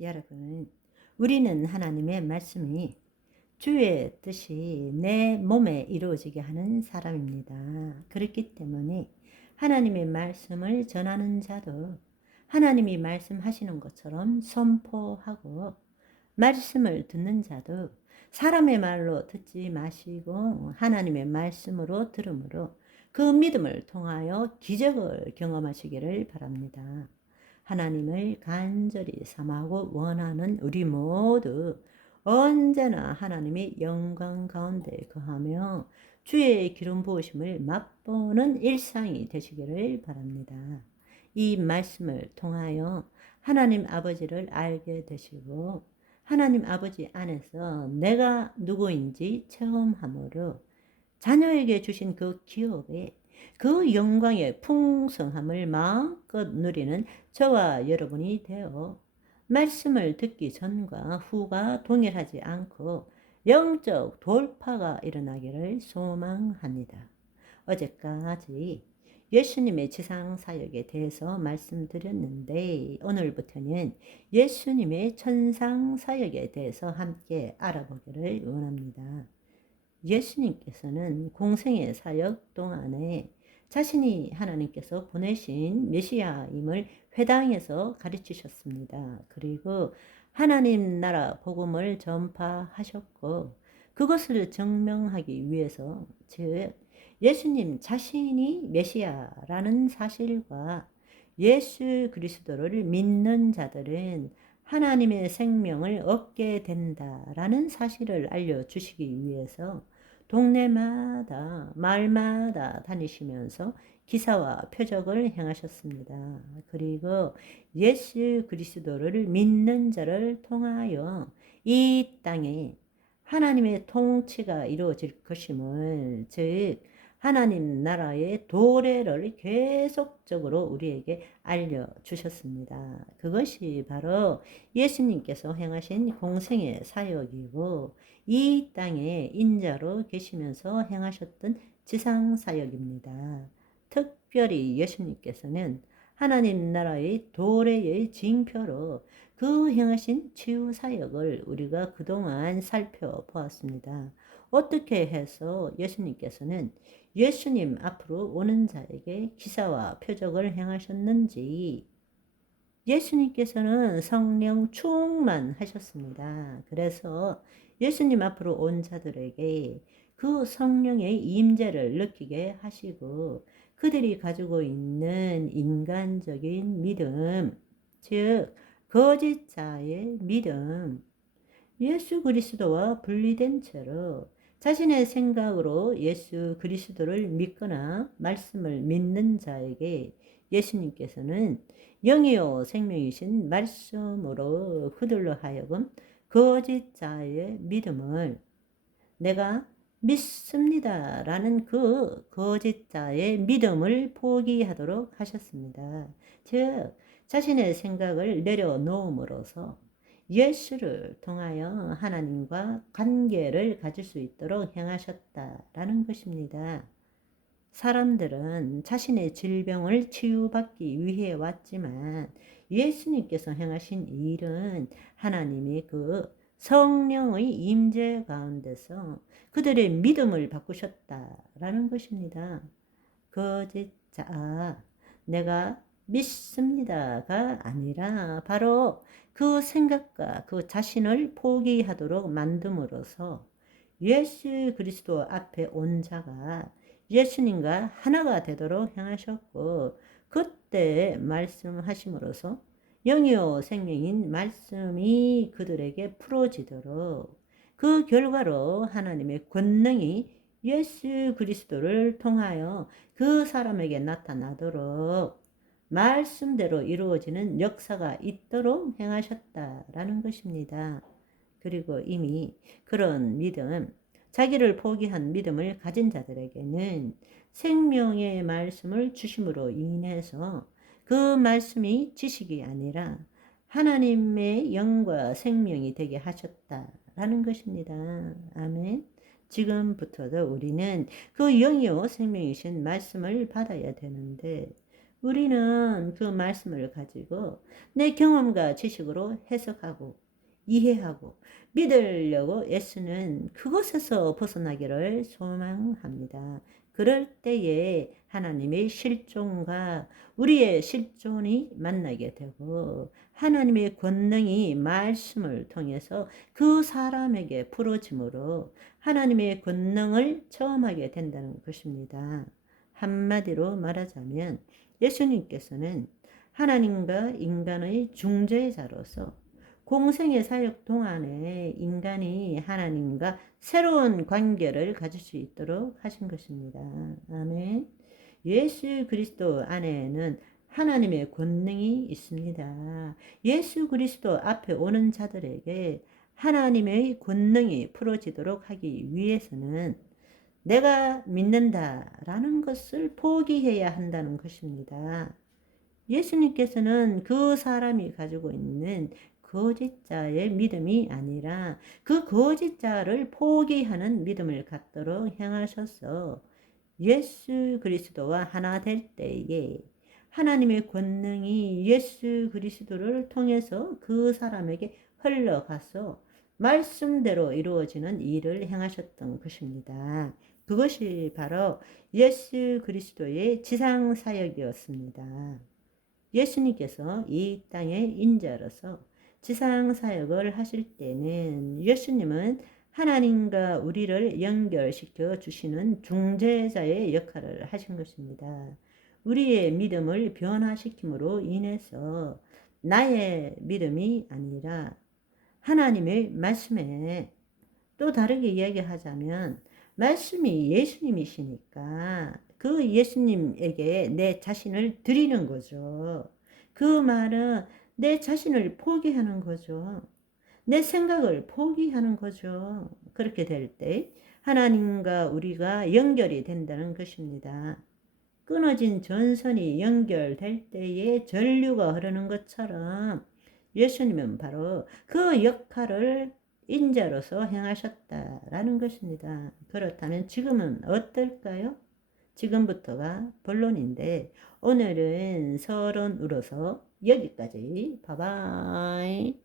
여러분, 우리는 하나님의 말씀이 주의 뜻이 내 몸에 이루어지게 하는 사람입니다. 그렇기 때문에 하나님의 말씀을 전하는 자도 하나님이 말씀하시는 것처럼 선포하고, 말씀을 듣는 자도 사람의 말로 듣지 마시고 하나님의 말씀으로 들음으로 그 믿음을 통하여 기적을 경험하시기를 바랍니다. 하나님을 간절히 사모하고 원하는 우리 모두 언제나 하나님의 영광 가운데 거하며 주의 기름 부으심을 맛보는 일상이 되시기를 바랍니다. 이 말씀을 통하여 하나님 아버지를 알게 되시고 하나님 아버지 안에서 내가 누구인지 체험함으로 자녀에게 주신 그 기업에 그 영광의 풍성함을 마음껏 누리는 저와 여러분이 되어 말씀을 듣기 전과 후가 동일하지 않고 영적 돌파가 일어나기를 소망합니다. 어제까지 예수님의 지상사역에 대해서 말씀드렸는데 오늘부터는 예수님의 천상사역에 대해서 함께 알아보기를 원합니다. 예수님께서는 공생의 사역 동안에 자신이 하나님께서 보내신 메시아임을 회당에서 가르치셨습니다. 그리고 하나님 나라 복음을 전파하셨고 그것을 증명하기 위해서, 즉 예수님 자신이 메시아라는 사실과 예수 그리스도를 믿는 자들은 하나님의 생명을 얻게 된다라는 사실을 알려주시기 위해서 동네마다 마을마다 다니시면서 기사와 표적을 행하셨습니다. 그리고 예수 그리스도를 믿는 자를 통하여 이 땅에 하나님의 통치가 이루어질 것임을, 즉 하나님 나라의 도래를 계속적으로 우리에게 알려주셨습니다. 그것이 바로 예수님께서 행하신 공생의 사역이고 이 땅에 인자로 계시면서 행하셨던 지상사역입니다. 특별히 예수님께서는 하나님 나라의 도래의 징표로 그 행하신 치유사역을 우리가 그동안 살펴보았습니다. 어떻게 해서 예수님께서는 예수님 앞으로 오는 자에게 기사와 표적을 행하셨는지, 예수님께서는 성령 충만하셨습니다. 그래서 예수님 앞으로 온 자들에게 그 성령의 임재를 느끼게 하시고 그들이 가지고 있는 인간적인 믿음, 즉 거짓자의 믿음, 예수 그리스도와 분리된 채로 자신의 생각으로 예수 그리스도를 믿거나 말씀을 믿는 자에게 예수님께서는 영이요 생명이신 말씀으로 그들로 하여금 거짓자의 믿음을, 내가 믿습니다 라는 그 거짓자의 믿음을 포기하도록 하셨습니다. 즉 자신의 생각을 내려놓음으로써 예수를 통하여 하나님과 관계를 가질 수 있도록 행하셨다라는 것입니다. 사람들은 자신의 질병을 치유받기 위해 왔지만 예수님께서 행하신 일은 하나님의 그 성령의 임재 가운데서 그들의 믿음을 바꾸셨다라는 것입니다. 거짓자, 내가 믿습니다가 아니라 바로 그 생각과 그 자신을 포기하도록 만듦으로써 예수 그리스도 앞에 온 자가 예수님과 하나가 되도록 행하셨고, 그때 말씀하심으로써 영이요 생명인 말씀이 그들에게 풀어지도록, 그 결과로 하나님의 권능이 예수 그리스도를 통하여 그 사람에게 나타나도록 말씀대로 이루어지는 역사가 있도록 행하셨다라는 것입니다. 그리고 이미 그런 믿음, 자기를 포기한 믿음을 가진 자들에게는 생명의 말씀을 주심으로 인해서 그 말씀이 지식이 아니라 하나님의 영과 생명이 되게 하셨다라는 것입니다. 아멘. 지금부터도 우리는 그 영이요 생명이신 말씀을 받아야 되는데 우리는 그 말씀을 가지고 내 경험과 지식으로 해석하고 이해하고 믿으려고 애쓰는 그것에서 벗어나기를 소망합니다. 그럴 때에 하나님의 실존과 우리의 실존이 만나게 되고 하나님의 권능이 말씀을 통해서 그 사람에게 풀어짐으로 하나님의 권능을 체험하게 된다는 것입니다. 한마디로 말하자면 예수님께서는 하나님과 인간의 중재자로서 공생의 사역 동안에 인간이 하나님과 새로운 관계를 가질 수 있도록 하신 것입니다. 아멘. 예수 그리스도 안에는 하나님의 권능이 있습니다. 예수 그리스도 앞에 오는 자들에게 하나님의 권능이 풀어지도록 하기 위해서는 내가 믿는다라는 것을 포기해야 한다는 것입니다. 예수님께서는 그 사람이 가지고 있는 거짓자의 믿음이 아니라 그 거짓자를 포기하는 믿음을 갖도록 행하셔서 예수 그리스도와 하나 될 때에 하나님의 권능이 예수 그리스도를 통해서 그 사람에게 흘러가서 말씀대로 이루어지는 일을 행하셨던 것입니다. 그것이 바로 예수 그리스도의 지상 사역이었습니다. 예수님께서 이 땅의 인자로서 지상 사역을 하실 때는 예수님은 하나님과 우리를 연결시켜 주시는 중재자의 역할을 하신 것입니다. 우리의 믿음을 변화시킴으로 인해서 나의 믿음이 아니라 하나님의 말씀에, 또 다르게 이야기하자면 말씀이 예수님이시니까 그 예수님에게 내 자신을 드리는 거죠. 그 말은 내 자신을 포기하는 거죠. 내 생각을 포기하는 거죠. 그렇게 될 때 하나님과 우리가 연결이 된다는 것입니다. 끊어진 전선이 연결될 때에 전류가 흐르는 것처럼 예수님은 바로 그 역할을 인자로서 행하셨다라는 것입니다. 그렇다면 지금은 어떨까요? 지금부터가 본론인데 오늘은 서론으로서 여기까지. 바이바이.